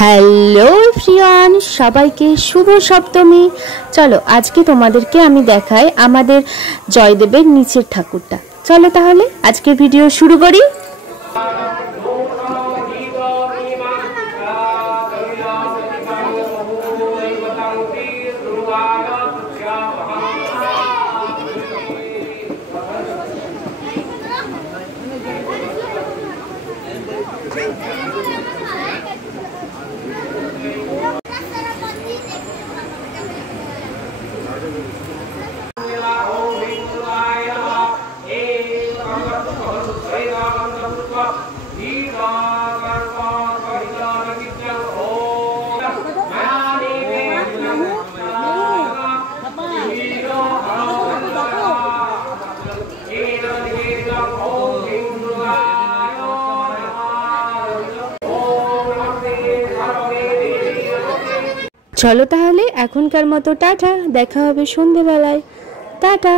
Hello everyone, সবাইকে শুভ সপ্তমী। চলো আজকে তোমাদেরকে আমি দেখাই আমাদের জয়দেবের নিচের ঠাকুরটা। চলো তাহলে আজকে ভিডিও শুরু করি। চলো তাহলে এখনকার মতো টাটা, দেখা হবে সন্ধেবেলায়। টাটা।